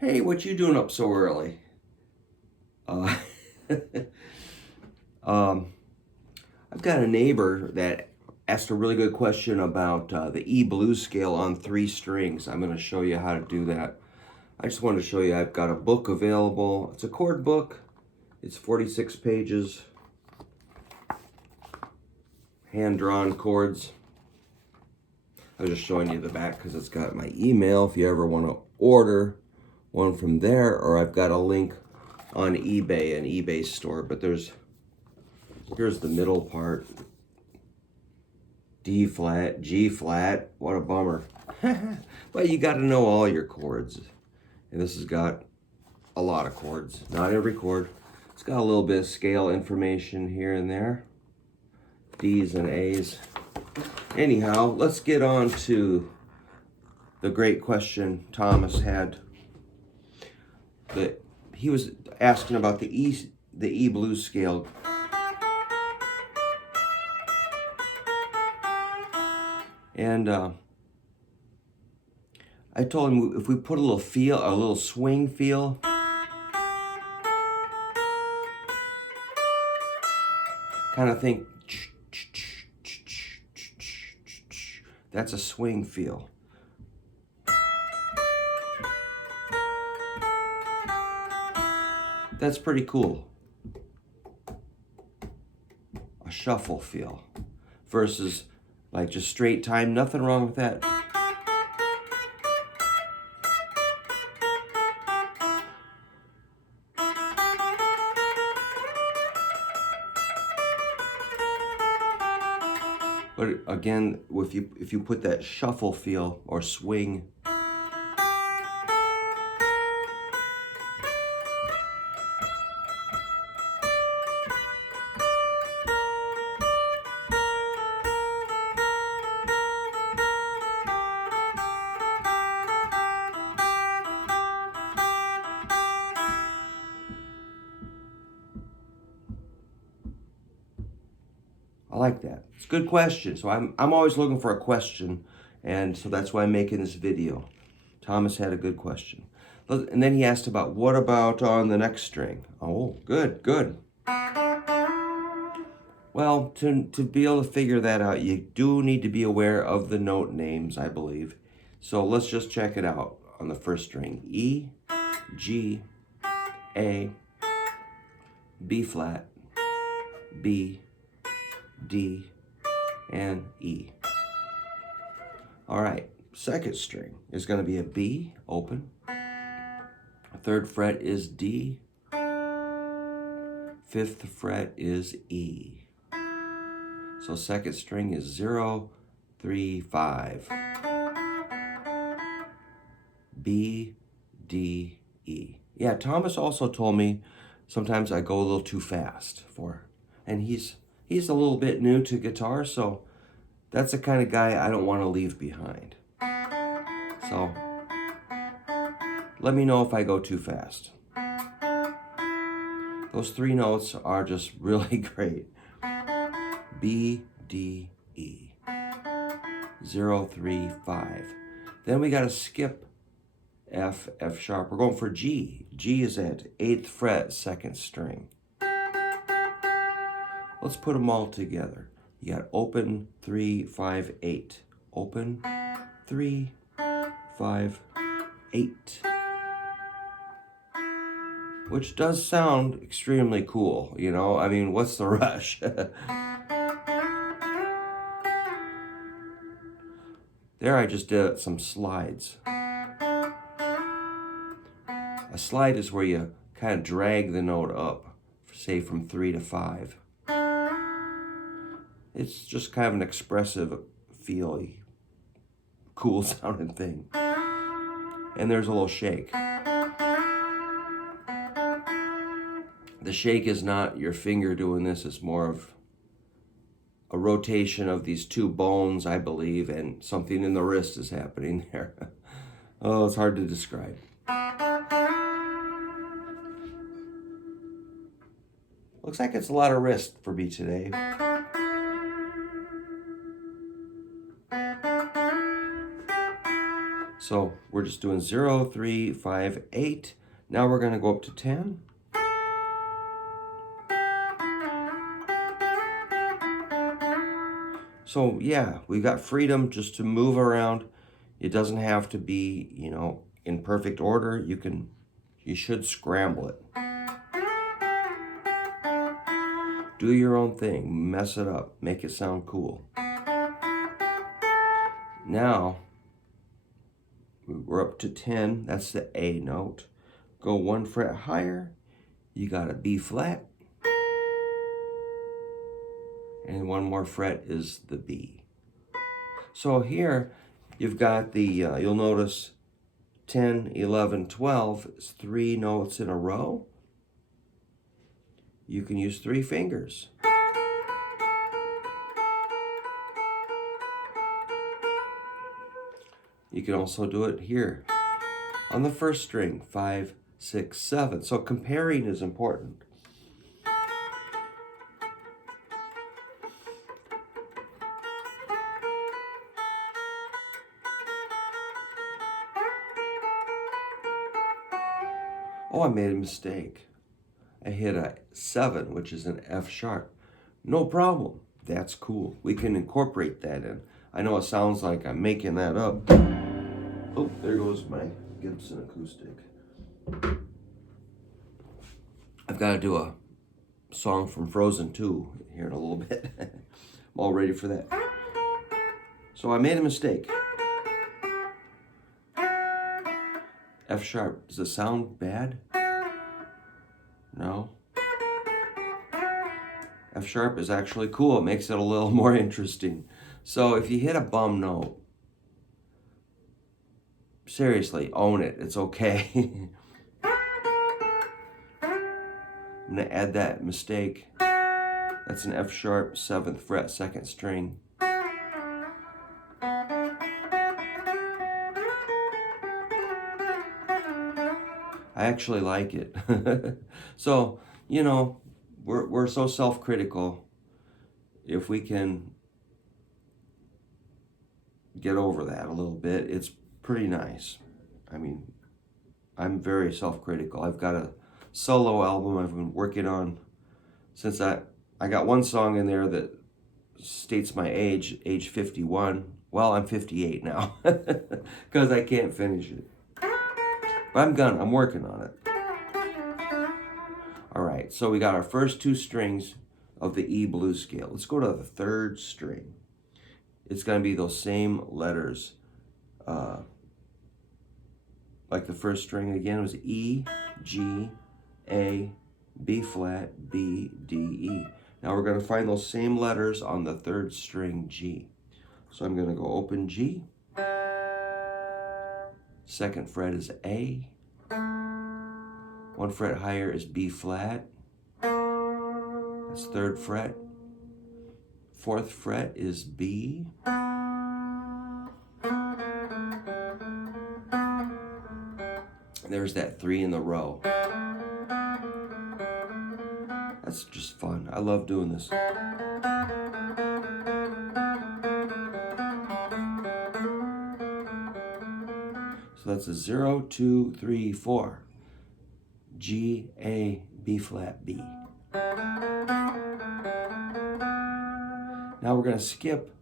Hey, what you doing up so early? Uh, um, I've got a neighbor that asked a really good question about the E blues scale on 3 strings. I'm going to show you how to do that. I just wanted to show you I've got a book available. It's a chord book. It's 46 pages, hand-drawn chords. I was just showing you the back because it's got my email if you ever want to order one from there, or I've got a link on eBay, an eBay store. But here's the middle part. D flat, G flat, what a bummer. But you got to know all your chords. And this has got a lot of chords, not every chord. It's got a little bit of scale information here and there, D's and A's. Anyhow, let's get on to the great question Thomas had. That he was asking about the E blues scale. And I told him if we put a little feel, a little swing feel, kind of think, that's a swing feel. That's pretty cool. A shuffle feel versus like just straight time, nothing wrong with that. But again, if you put that shuffle feel or swing, I like that. It's a good question. So I'm always looking for a question, and so that's why I'm making this video. Thomas had a good question. And then he asked about, what about on the next string? Oh, good, good. Well, to be able to figure that out, you do need to be aware of the note names, I believe. So let's just check it out on the first string. E, G, A, B flat, B, D, and E. All right, second string is going to be a B, open. Third fret is D. Fifth fret is E. So second string is 0, 3, 5. B, D, E. Yeah, Thomas also told me sometimes I go a little too fast and he's a little bit new to guitar, so that's the kind of guy I don't want to leave behind. So let me know if I go too fast. Those 3 notes are just really great. B, D, E. 0, 3, 5. Then we got to skip F, F sharp. We're going for G. G is at 8th fret, 2nd string. Let's put them all together. You got open, 3, 5, 8. Open, 3, 5, 8. Which does sound extremely cool, you know? I mean, what's the rush? There I just did some slides. A slide is where you kind of drag the note up, say from 3 to 5. It's just kind of an expressive, feely, cool sounding thing. And there's a little shake. The shake is not your finger doing this, it's more of a rotation of these 2 bones, I believe, and something in the wrist is happening there. Oh, it's hard to describe. Looks like it's a lot of wrist for me today. So we're just doing 0, 3, 5, 8. Now we're going to go up to 10. So yeah, we got freedom just to move around. It doesn't have to be, in perfect order. You should scramble it. Do your own thing, mess it up, make it sound cool. Now, we're up to 10, that's the A note. Go 1 fret higher, you got a B flat. And 1 more fret is the B. So here, you've got the, you'll notice 10, 11, 12 is 3 notes in a row. You can use 3 fingers. You can also do it here on the first string, 5, 6, 7. So comparing is important. Oh, I made a mistake. I hit a 7, which is an F sharp. No problem. That's cool. We can incorporate that in. I know it sounds like I'm making that up. Oh, there goes my Gibson acoustic. I've got to do a song from Frozen 2 here in a little bit. I'm all ready for that. So I made a mistake. F sharp. Does it sound bad? No. F sharp is actually cool. It makes it a little more interesting. So if you hit a bum note, seriously, own it. It's okay. I'm going to add that mistake. That's an F sharp, 7th fret, 2nd string. I actually like it. So, we're so self-critical. If we can get over that a little bit, it's pretty nice. I mean, I'm very self-critical. I've got a solo album I've been working on since I got one song in there that states my age 51. Well, I'm 58 now because I can't finish it. But I'm working on it. All right, so we got our first 2 strings of the E blues scale. Let's go to the 3rd string. It's going to be those same letters. Like the first string again was E, G, A, B flat, B, D, E. Now we're going to find those same letters on the 3rd string G. So I'm going to go open G. 2nd fret is A. 1 fret higher is B flat. That's 3rd fret. 4th fret is B. There's that 3 in the row. That's just fun. I love doing this. So that's a 0, 2, 3, 4. G, A, B flat, B. Now we're going to skip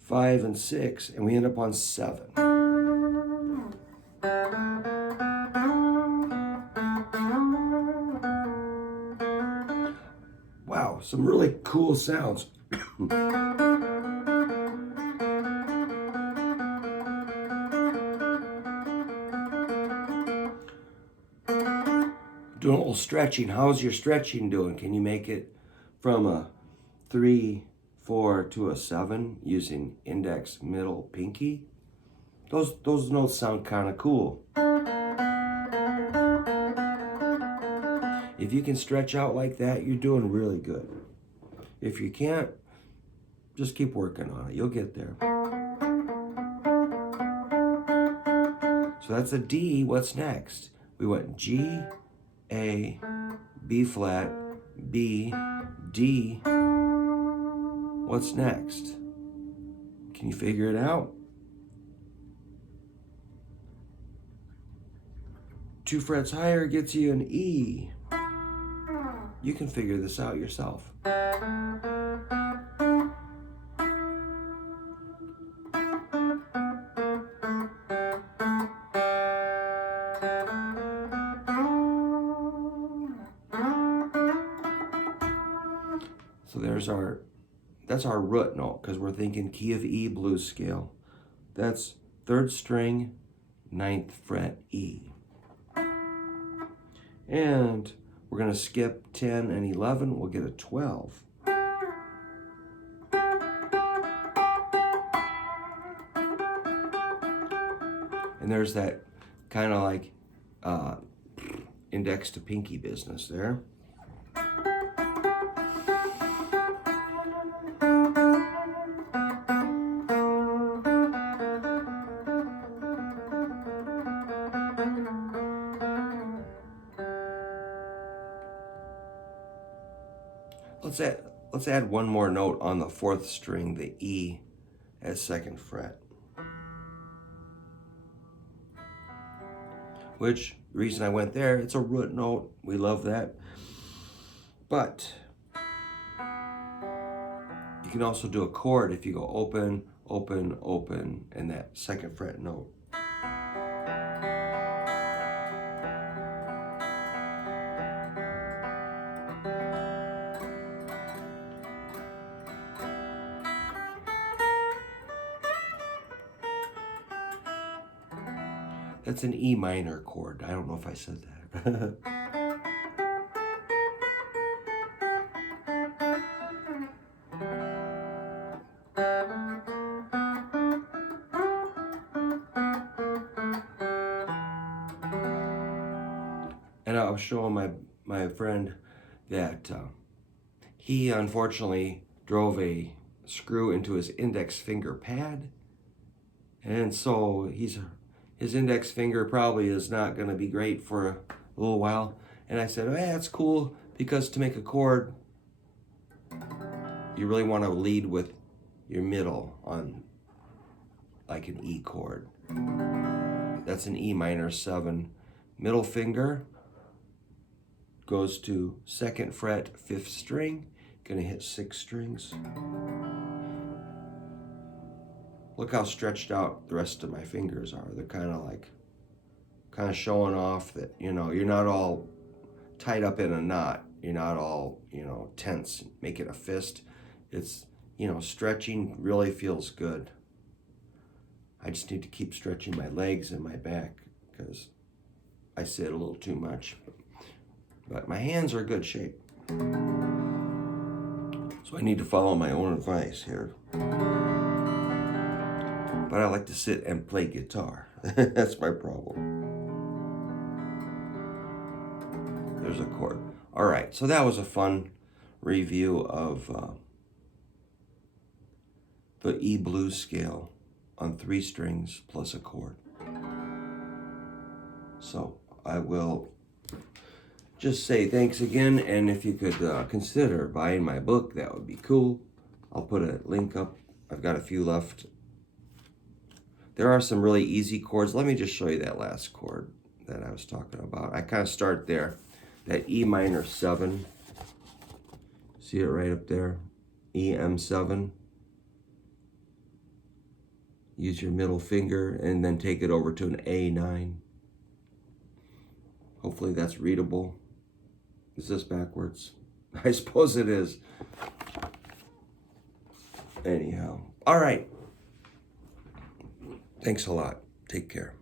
5 and 6, and we end up on 7. Wow, some really cool sounds. Doing a little stretching. How's your stretching doing? Can you make it from a 3, 4 to a 7 using index, middle, pinky? Those notes sound kind of cool. If you can stretch out like that, you're doing really good. If you can't, just keep working on it. You'll get there. So that's a D. What's next? We went G, A, B flat, B, D. What's next? Can you figure it out? 2 frets higher gets you an E. You can figure this out yourself. So that's our root note, because we're thinking key of E blues scale. That's 3rd string, 9th fret E. And we're going to skip 10 and 11. We'll get a 12. And there's that kind of like index to pinky business there. Let's add one more note on the 4th string, the E as 2nd fret. Which, the reason I went there, it's a root note. We love that. But you can also do a chord if you go open, open, open, and that 2nd fret note. That's an E minor chord. I don't know if I said that. And I was showing my friend that he unfortunately drove a screw into his index finger pad. And so his index finger probably is not going to be great for a little while. And I said, hey, that's cool, because to make a chord, you really want to lead with your middle on like an E chord. That's an E minor 7. Middle finger goes to 2nd fret, 5th string. Gonna hit 6 strings. Look how stretched out the rest of my fingers are. They're kind of showing off that, you know, you're not all tied up in a knot. You're not all, you know, tense, making a fist. It's, you know, stretching really feels good. I just need to keep stretching my legs and my back because I sit a little too much. But my hands are in good shape. So I need to follow my own advice here. But I like to sit and play guitar. That's my problem. There's a chord. All right, so that was a fun review of the E blues scale on 3 strings plus a chord. So I will just say thanks again, and if you could consider buying my book, that would be cool. I'll put a link up. I've got a few left. There are some really easy chords. Let me just show you that last chord that I was talking about. I kind of start there, that E minor 7. See it right up there? E, M7. Use your middle finger and then take it over to an A9. Hopefully that's readable. Is this backwards? I suppose it is. Anyhow. All right. Thanks a lot. Take care.